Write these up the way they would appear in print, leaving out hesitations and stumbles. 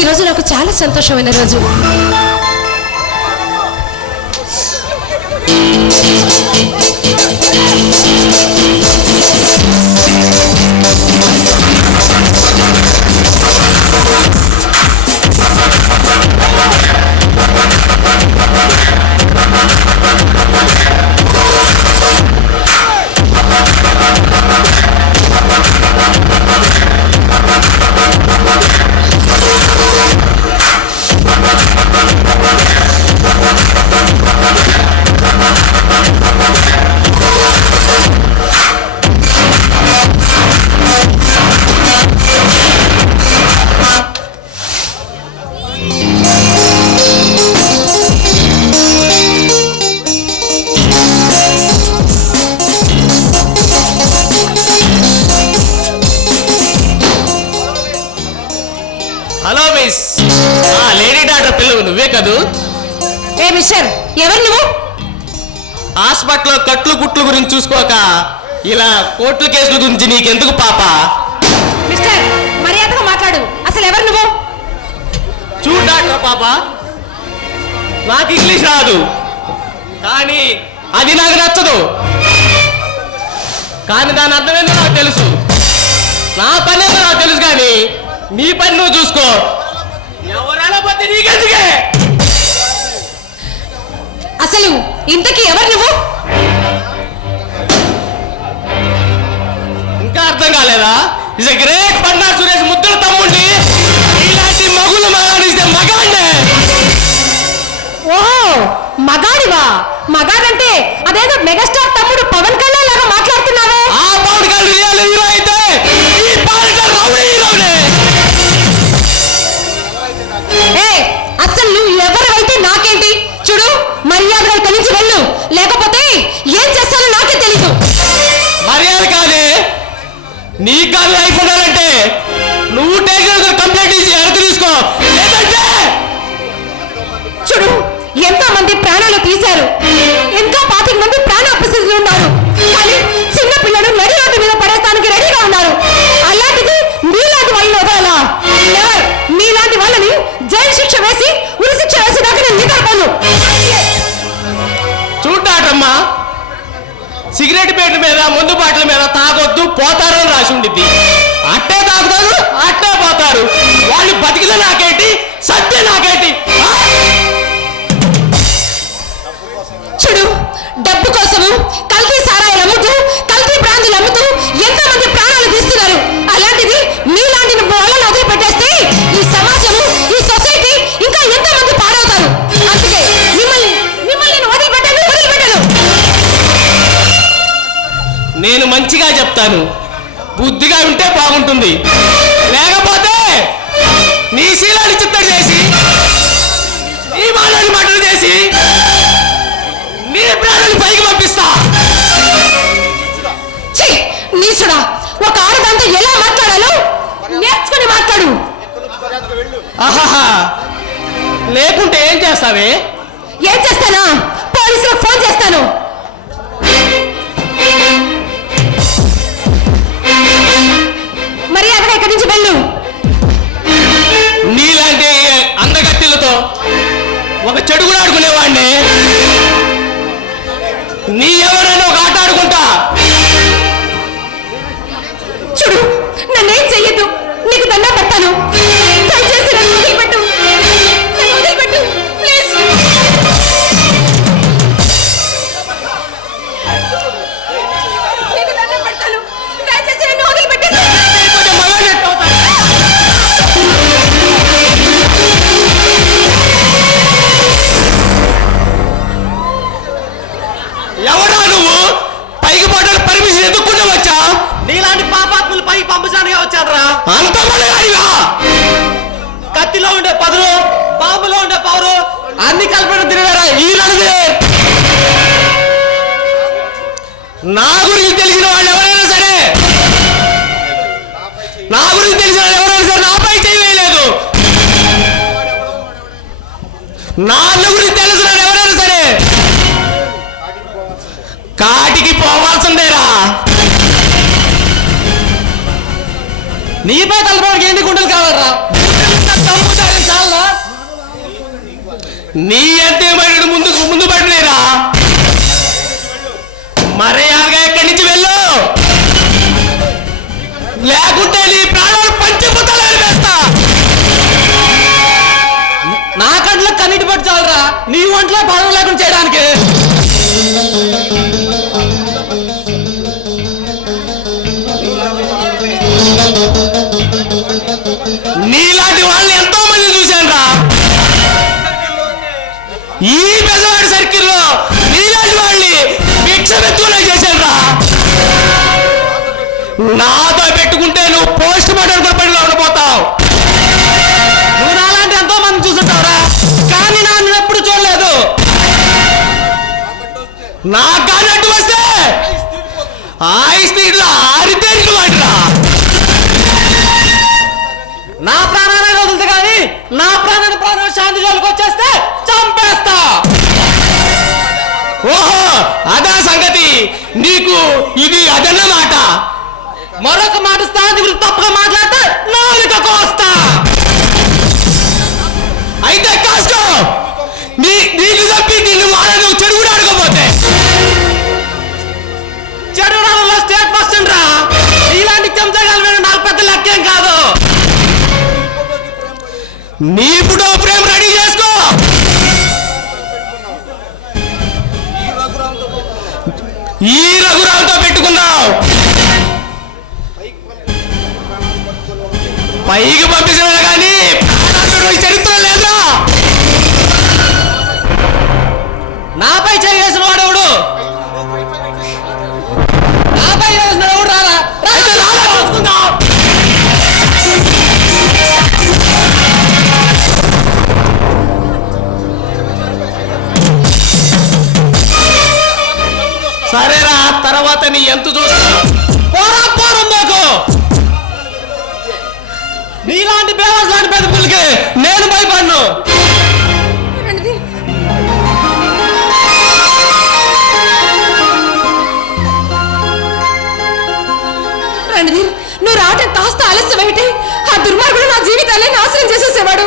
ఈరోజు నాకు చాలా సంతోషమైన రోజు. హలో మిస్, లేడీ డాక్టర్ పిల్లలు నువ్వే కదూ? ఏ మిస్టర్, ఎవరు నువ్వు? హాస్పిటల్లో కట్లు గుట్లు గురించి చూసుకోక ఇలా కోర్టుల కేసుల గురించి నీకెందుకు పాప? మిస్టర్, మర్యాదగా మాట్లాడు. అసలు ఎవరు నువ్వు? చూడు డాక్టర్ పాప, నాకు ఇంగ్లీష్ రాదు, కానీ అది నాకు నచ్చదు. కానీ దాని అర్థం ఏందో నాకు తెలుసు, నా పని ఏందో నాకు తెలుసు. కానీ నీ పని నువ్వు చూసుకో. ఎవరైనా పోతే నీకెందుకే? అసలు ఇంతకీ ఎవరు నువ్వు? ఇంకా అర్థం కాలేదా? Is a great Panda Suresh ముద్దుల తమ్ముండి. ఇలాంటి మగులు మగాడిస్తే మగాడినే. ఓహో, మగాడివా? మగాడంటే అదేదో మెగాస్టార్ తమ్ముడు పవన్ కళ్యాణ్ లాగా మాట్లాడుతున్నావే. ఆ పవన్ కళ్యాణ్ రియల్ హీరో అయితే ఈ పవన్ కళ్యాణ్ రౌడీ హీరోనే. అసలు నువ్వు ఎవరైతే నాకేంటి? చూడు, మర్యాదగా ఇక్కడి నుంచి వెళ్ళు, లేకపోతే ఏం చేస్తానో నాకే తెలీదు. మర్యాద కాదే, నీకు కాదు లైఫ్ ఉండాలంటే నువ్వు కంప్లైంట్ ఇచ్చి ఎడత తీసుకో. లేదంటే చూడు, ఎంతో మంది ప్రాణాలు తీశారు, ఇంకా 25 మంది ప్రాణాపస్థితిలో ఉన్నారు. కానీ చిన్న పిల్లలు నడి రోడ్డు మీద పడేస్తానికి రెడీగా ఉన్నారు. అలాంటిది మీలాంటి వాళ్ళని వదలాలా? ఎవరు మీలాంటి వాళ్ళని జైలు శిక్ష వేసి ఉరి శిక్ష వేసి దాకా నేను నిద్రపోను. చూడ్డాటమ్మా, సిగరెట్ పేట్ల మీద మందు బాటల మీద తాగొద్దు పోతారు అని రాసి ఉండిద్ది. అట్టే తాగుతారు, అట్టే పోతారు. వాళ్ళు బతికితే నాకేంటి, సత్తే నాకేంటి? చూడు, డబ్బు కోసము కల్తీ సారాయిలు అమ్ముతూ, కల్తీ బ్రాందీలు అమ్ముతూ ఎంతో మంది ప్రాణాలు తీస్తున్నారు. అలాంటిది మీలాంటి వాళ్ళని వదిలిపెట్టేస్తే ఈ సమాజము, ఈ సొసైటీ ఇంకా ఎంతో మంది పాడవుతారు. అందుకే మిమ్మల్ని నేను వదిలిపెట్టను. నేను మంచిగా చెప్తాను, బుద్ధిగా ఉంటే బాగుంటుంది. లేకపోతే నీ శీలాన్ని చిత్తడి చేసి, నీ మాటని మాటలు చేసి, నీ ప్రాణాన్ని పైకి పంపిస్తా. నీసుడా, ఒక ఆడదాంతో ఎలా మాట్లాడాలో నేర్చుకుని మాట్లాడు. ఆహాహా, లేకుంటే ఏం చేస్తావే? ఏం చేస్తానా? పోలీసులకు ఫోన్ చేస్తాను. మర్యాదగా ఇక్కడి నుంచి వెళ్ళు. నీలాంటి అందగత్తిలతో ఒక చెడు కూడా ఆడుకునేవాడిని. నీ ఎవరైనా ఒక ఆట ఆడుకుంటా. చూడు, నన్నేం చెయ్యొద్దు, నీకు దండం పెడతాను. దయచేసి నన్ను వదిలిపెట్టు, నన్ను వదిలిపెట్టు ప్లీజ్. నీకు దండం పెడతాను, దయచేసి నన్ను వదిలిపెట్టేసి. ఎవరా నువ్వు? పైకి పోవడానికి పర్మిషన్ ఎదుర్కొంటూ వచ్చా? నీలాంటి పాపాత్ములు పైకి పంపించడానికి వచ్చానరా. అంత మనగాడివా? కత్తిలో ఉండే పదులు, బాంబులో ఉండే పవరు అన్ని కల్పన తిరిగారా ఈ రణధీర్. నా గురించి తెలిసిన వాళ్ళు ఎవరైనా సరే, నా గురించి తెలిసిన వాళ్ళు ఎవరైనా సరే నాపై చేయలేదు. నా అన్న గురించి తెలిసిన వాళ్ళు ఎవరైనా సరే కాటికి పోవాల్సిందేరా. నీపై తలపడానికి ఎన్ని గుండెలు కావాలరా? చాలా నీ అంతే మరి ముందు పడినేరా. మర్యాదగా ఎక్కడి నుంచి వెళ్ళు, లేకుంటే నీ ప్రాణాలు పంచిపోతాలని వేస్తా. నా కంట్లో కన్నీటి పట్టు చాలరా నీ ఒంట్లో బాధ లేకుండా చేయడానికి. నీలాంటి వాళ్ళని ఎంతో మంది చూశాను రా. ఈ పెద్దవాడి సర్కిల్లో నీలాంటి వాళ్ళని భిక్షమెత్తునే చేశాను రా. నాతో పెట్టుకుంటే నువ్వు పోస్ట్ మార్టం కూడా పనిలో ఉండిపోతావు. నువ్వు నాలాంటి ఎంతో మంది చూసుంటావురా, కానీ నన్ను ఎప్పుడు చూడలేదు. నా కానీ అడ్డు వస్తే ఆయిస్తీడ్లో ఆరితేరికి వాటిరా. నా ప్రాణాన్ని వదులుతా కానీ నా ప్రాణం శాంతి జోలికి వచ్చేస్తే చంపేస్తా. ఓహో, అదా సంగతి. నీకు ఇది అదన్నమాట. మరొక మాట స్థాయి గురించి తప్పుగా మాట్లాడితే నాలుక కోస్తా. అయితే కాస్తో నీకు తప్పి నిన్ను మానవు చెడు కూడా అడగపోతే. చెడు రాళ్ళలో స్టేట్ ఫస్ట్ రా. ఇలాంటి చెంచగాలు నాకు పెద్ద లెక్కేం కాదు. నీ ఫోటో ఫ్రేమ్ రెడీ చేసుకో. ఈ రఘురావుతో పెట్టుకున్నావు. పైకి పంపించిన కానీ చరిత్ర లేదా? నాపై చేసిన వాడెవడు? నాపై చేసిన ఎవడు? రారా చూసుకుందాం. సరేరా, తర్వాత నీ ఎంత చూస్తా. పోరం మాకు. నీలాంటి బేవాస్ లాంటి పెద్ద పులికి నేను భయపడ్ను. రణధీర్, నువ్వు రావటం కాస్త ఆలస్యం ఏమిటి? ఆ దుర్మార్గుడు నా జీవితాన్ని నాశనం చేసేసేవాడు.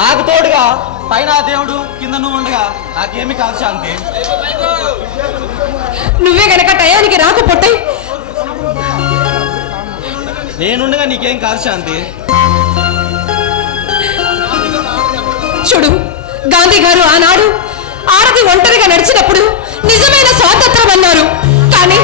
నాకు తోడుగా పైన దేవుడు, కింద నువ్వు ఉండగా నాకేమి కాదు శాంతి. నువ్వే గనక టయానికి రాకపోతే నేనుండగా నీకేం కాదు శాంతి. చూడు, గాంధీ గారు ఆనాడు ఆడది ఒంటరిగా నడిచినప్పుడు నిజమైన స్వాతంత్రం అన్నారు. కానీ